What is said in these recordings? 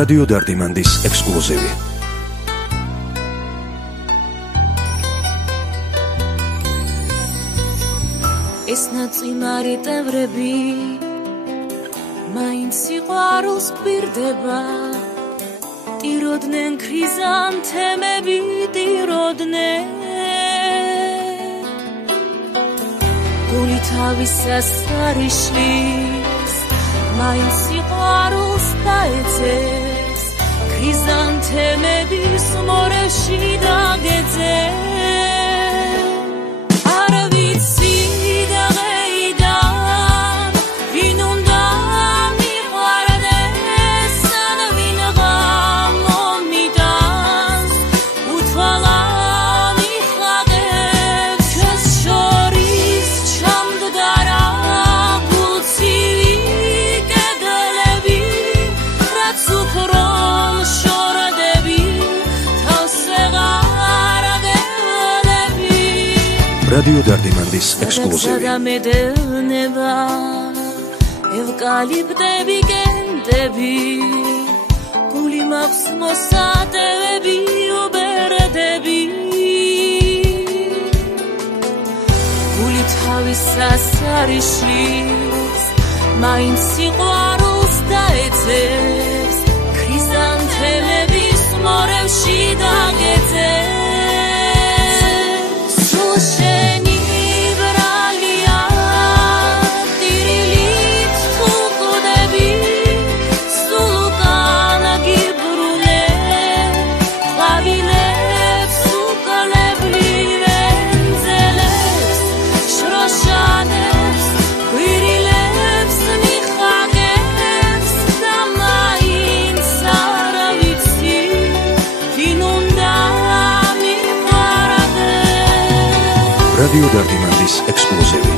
რადიო დარდიმანდის ექსკლუზივი. ეს ნაწიმარი ტევრები მაინც სიყვარულს გვირდება, ტიროდნენ ქრიზანთემები, ტიროდნენ გული თავისას არ იშლის, მაინც სიყვარულს დაეძებს, ქრიზანთემების მორევში დაგეძებს. რადიო დარდიმანდის ექსკლუზივი. გადამედევნება ევკალიპტები, კენტები, გული მაქვს მოსატევები, უბერდები, გული თავისას არ იშლის, მაინც სიყვარულს დაეძებს, ქრიზანთემების მორევში დაგეძებს. რადიო დარდიმანდის ექსკლუზივი.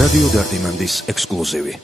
რადიო დარდიმანდის ექსკლუზივი.